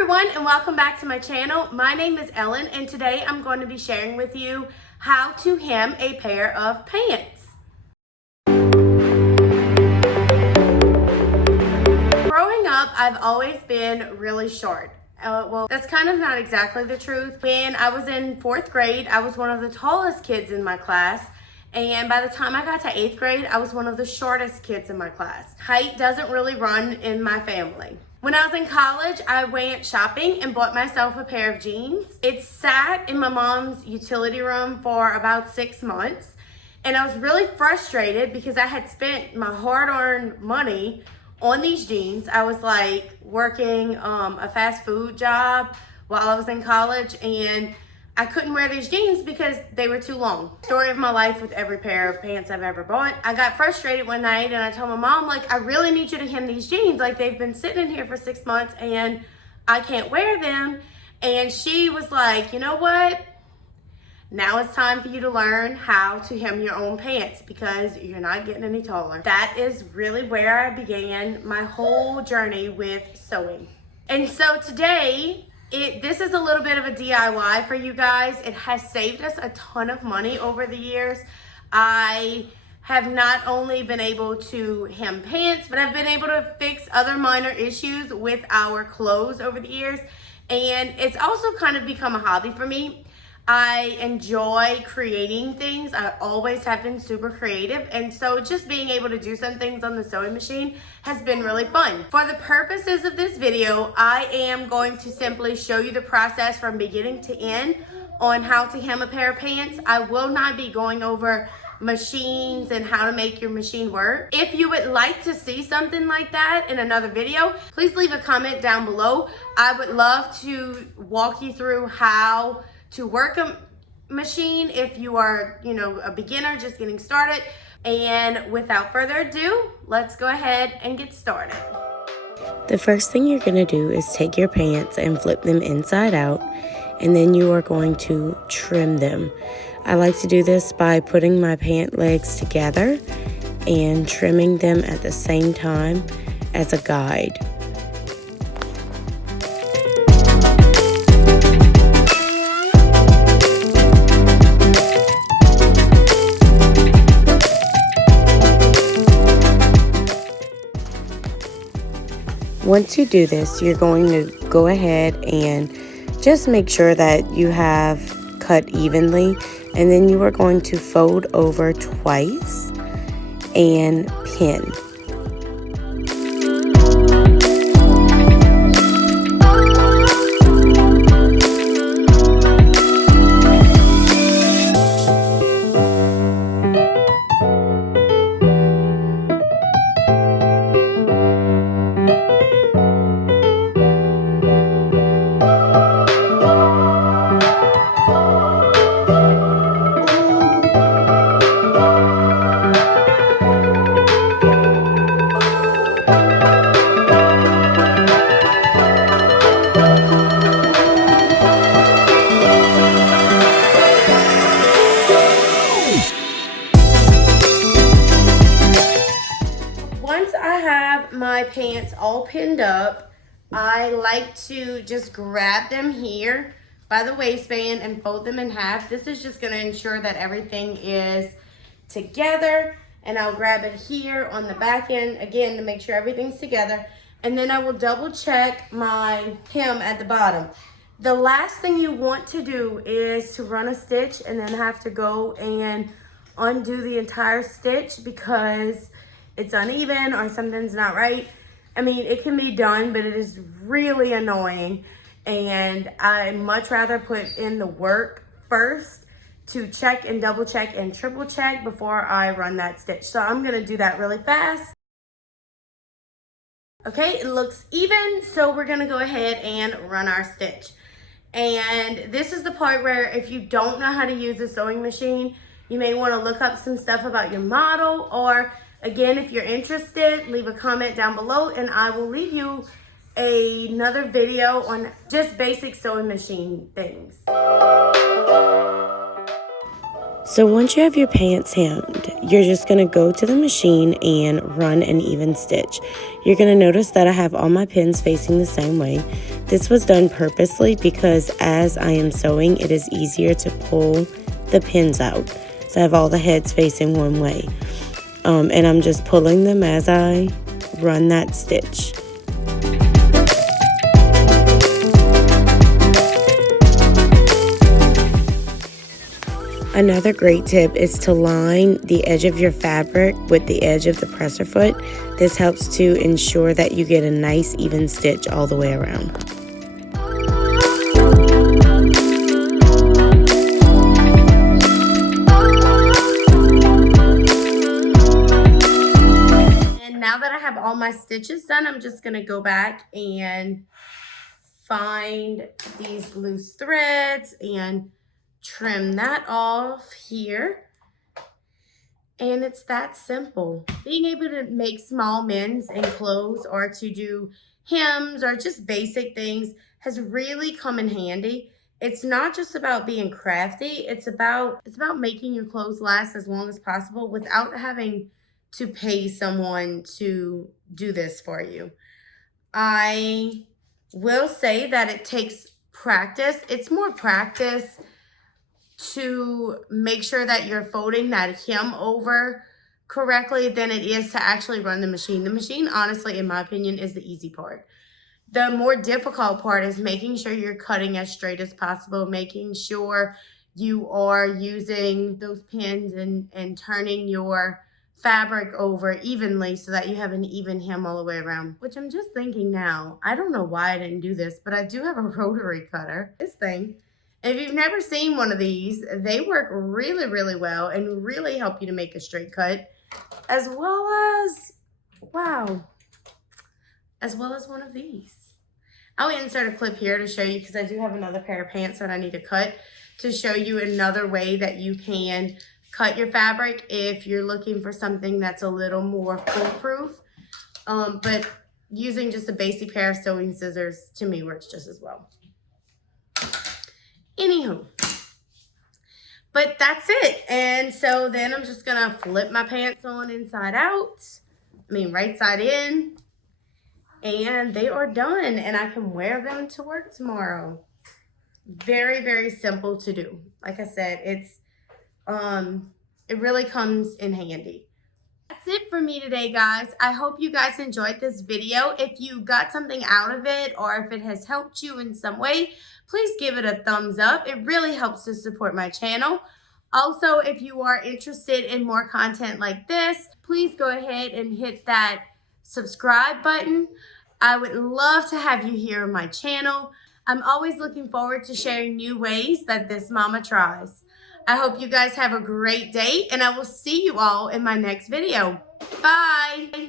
everyone, and welcome back to my channel. My name is Ellen, and today I'm going to be sharing with you how to hem a pair of pants. Growing up, I've always been really short. Well, that's kind of not exactly the truth. When I was in 4th grade, I was one of the tallest kids in my class. And by the time I got to 8th grade, I was one of the shortest kids in my class. Height doesn't really run in my family. When I was in college, I went shopping and bought myself a pair of jeans. It sat in my mom's utility room for about 6 months. And I was really frustrated because I had spent my hard-earned money on these jeans. I was like working a fast food job while I was in college, and I couldn't wear these jeans because they were too long. Story of my life with every pair of pants I've ever bought. I got frustrated one night and I told my mom, like, I really need you to hem these jeans. Like, they've been sitting in here for 6 months and I can't wear them. And she was like, you know what? Now it's time for you to learn how to hem your own pants because you're not getting any taller. That is really where I began my whole journey with sewing. And so today, this is a little bit of a DIY for you guys. It has saved us a ton of money over the years. I have not only been able to hem pants, but I've been able to fix other minor issues with our clothes over the years. And it's also kind of become a hobby for me. I enjoy creating things. I always have been super creative, and so just being able to do some things on the sewing machine has been really fun. For the purposes of this video, I am going to simply show you the process from beginning to end on how to hem a pair of pants. I will not be going over machines and how to make your machine work. If you would like to see something like that in another video, please leave a comment down below. I would love to walk you through how to work a machine if you are, a beginner just getting started. And without further ado, let's go ahead and get started. The first thing you're going to do is take your pants and flip them inside out, and then you are going to trim them. I like to do this by putting my pant legs together and trimming them at the same time as a guide. Once you do this, you're going to go ahead and just make sure that you have cut evenly, and then you are going to fold over twice and pin. My pants all pinned up, I like to just grab them here by the waistband and fold them in half. This is just going to ensure that everything is together, and I'll grab it here on the back end again to make sure everything's together, and then I will double check my hem at the bottom. The last thing you want to do is to run a stitch and then have to go and undo the entire stitch because it's uneven or something's not right. I mean, it can be done, but it is really annoying. And I much rather put in the work first to check and double check and triple check before I run that stitch. So I'm gonna do that really fast. Okay, it looks even, so we're gonna go ahead and run our stitch. And this is the part where if you don't know how to use a sewing machine, you may wanna look up some stuff about your model, or again, if you're interested, leave a comment down below and I will leave you another video on just basic sewing machine things. So once you have your pants hemmed, you're just going to go to the machine and run an even stitch. You're going to notice that I have all my pins facing the same way. This was done purposely because as I am sewing, it is easier to pull the pins out. So I have all the heads facing one way. And I'm just pulling them as I run that stitch. Another great tip is to line the edge of your fabric with the edge of the presser foot. This helps to ensure that you get a nice even stitch all the way around. And now that I have all my stitches done, I'm just going to go back and find these loose threads and trim that off here. And it's that simple. Being able to make small mends in clothes or to do hems or just basic things has really come in handy. It's not just about being crafty, it's about making your clothes last as long as possible without having to pay someone to do this for you. I will say that it takes practice. It's more practice to make sure that you're folding that hem over correctly than it is to actually run the machine. The machine, honestly, in my opinion, is the easy part. The more difficult part is making sure you're cutting as straight as possible, making sure you are using those pins and turning your fabric over evenly so that you have an even hem all the way around. Which I'm just thinking now, I don't know why I didn't do this, but I do have a rotary cutter. This thing. If you've never seen one of these, they work really, really well and really help you to make a straight cut, as well as, wow, as well as one of these. I'll insert a clip here to show you because I do have another pair of pants that I need to cut to show you another way that you can cut your fabric if you're looking for something that's a little more foolproof. But using just a basic pair of sewing scissors, to me, works just as well. Anywho, but that's it. And so then I'm just gonna flip my pants on inside out, right side in, and they are done and I can wear them to work tomorrow. Very, very simple to do. Like I said, it really comes in handy. That's it for me today, guys. I hope you guys enjoyed this video. If you got something out of it or if it has helped you in some way, please give it a thumbs up. It really helps to support my channel. Also, if you are interested in more content like this, please go ahead and hit that subscribe button. I would love to have you here on my channel. I'm always looking forward to sharing new ways that this mama tries. I hope you guys have a great day, and I will see you all in my next video. Bye!